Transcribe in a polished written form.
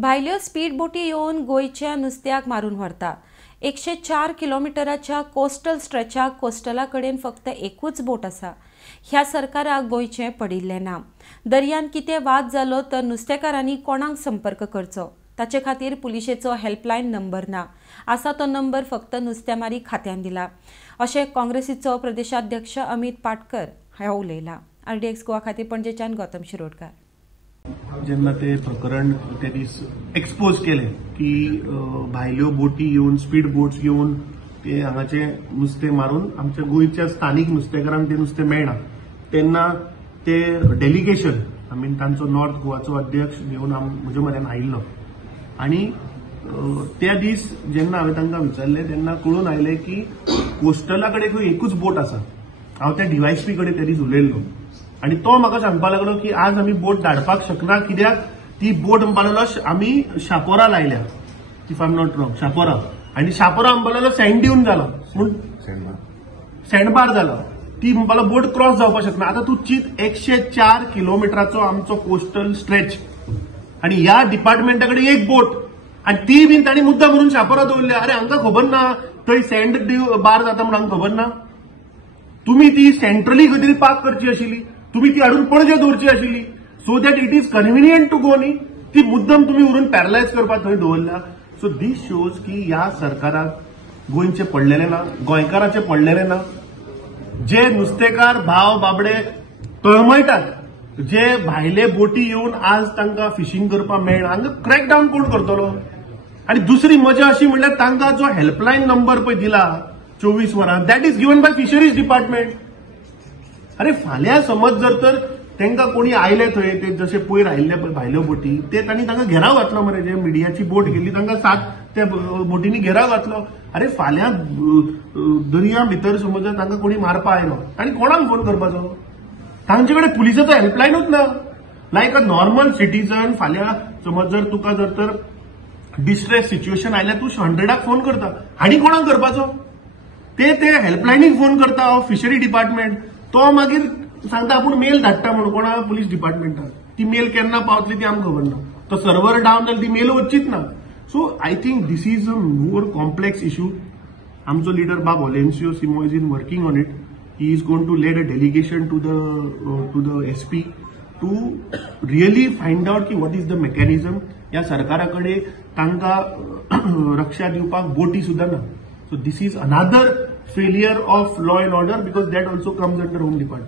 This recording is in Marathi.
भायल्यो स्पीड बोटी येवन गोंयच्या नुस्त्याक मारून व्हरता। 104 किलोमीटराच्या कोस्टल स्ट्रेचाक कोस्टला कडेन फक्त एकूच बोट आसा। ह्या सरकाराक गोंयचें पडिल्लें ना। दर्यान कितें वाद जालो तर नुस्तेकारांनी कोणाक संपर्क करचो, ताचे खातीर पुलिशेचो हेल्पलायन नंबर ना। आसा तो नंबर फक्त नुस्तेमारी खात्यान दिला, अशें काँग्रेसीचो प्रदेशाध्यक्ष अमित पाटकर हांवें उलयला। RDX गोवा खातीर पणजेच्यान गौतम शिरोडकार। जेन्ना ते प्रकरण ते दीस एक्सपोज केले की भायल्यो बोटी येवन स्पीड बोट्स घेवन ते हांगाचे नुस्तें मारून आमच्या गोंयच्या स्थानीक नुस्तेकारांक ते नुस्तें मेळना, तेन्ना ते डेलिगेशन तांचो नॉर्थ गोवाचो अध्यक्ष घेवन म्हजे म्हऱ्यान आयिल्लो आनी त्या दीस जेन्ना हांवें तांकां विचारलें तेन्ना कळून आयलें की कोस्टला कडेन खंय एकूच बोट आसा। हांव त्या DYSP कडेन त्या दीस उलयल्लो आनी तो म्हाका सांगपाक लागलो की आज आमी बोट धाडपाक शकना, कित्याक ती बोट म्हणपाक लागलो आमी शापोरा लायल्या, if I am not wrong, Chapora, आनी शापोरा म्हणपाक लागलो सँड ड्यून जाला म्हूण सँडबार जाला, ती म्हणपाक लागलो बोट क्रॉस जावपाक शकना। आतां तूं चिंत 104 किलोमिटराचो आमचो कोस्टल स्ट्रेच आनी ह्या डिपार्टमेंटा कडेन एक बोट आनी ती बीन तांणी मुद्दाम म्हणून शापोरा दवरल्या। अरे हांकां खबर ना थंय सँड बार जाता म्हणून हांकां खबर ना? तुम्ही ती सेंट्रली खंय तरी पार्क करची आशिल्ली, तुम्ही ती हाडून पणजे दवरची आशिल्ली, so that it is convenient to go न्ही। ती मुद्दम तुम्ही व्हरून पॅरलायज करपाक थंय दवरल्या। सो दीस शोज की ह्या सरकाराक गोंयचे पडलेले ना, गोंयकाराचे पडलेले ना। जे नुस्तेकार भाव बाबडे तळमळटात, जे भायले बोटी येवन आज तांकां फिशिंग करपाक मेळना, हांगा क्रॅकडाऊन कोण करतलो? आनी दुसरी मजा अशी म्हणल्यार तांकां जो हेल्पलायन नंबर पळय दिला 24 वरां, that is given by fisheries department. अरे फाल्यां समज जर तर तांकां कोणी आयले थंय, ते जशे पयर आयिल्ले पळय भायल्यो बोटी, ते तांणी तांकां घेराव घातलो मरे, जे मिडियाची बोट गेली तांकां 7 त्या बोटींनी घेराव घातलो। अरे फाल्यां दर्या भितर समज जर तांकां कोणी मारपा आयलो आनी कोणाक फोन करपाचो? तांचे कडेन पुलिसाचो हेल्पलायनूच ना। लायक अ नॉर्मल सिटीजन फाल्यां समज जर तुका जर तर डिस्ट्रेस सिच्युएशन आयल्यार तूं 100क फोन करता, आनी कोणाक करपाचो? ते हेल्पलायनीक फोन करता ऑफ फिशरी डिपार्टमेंट, तो मागीर सांगता आपूण मेल धाडटा म्हणून कोणा पुलीस डिपार्टमेंटाक। ती मेल केन्ना पावतली ती आमकां खबर ना, तो सर्वर डावन जाल्यार ती मेल वचचीच ना। So I think this is a more complex issue. आमचो लिडर बाब Olencio Simoes is in working on it. He is going to lead a delegation to the SP to really find out की वॉट इज द मेकॅनिझम। ह्या सरकारा कडेन तांकां रक्षा दिवपाक बोटी सुद्धा ना। So this is another failure of law and order because that also comes under Home Department.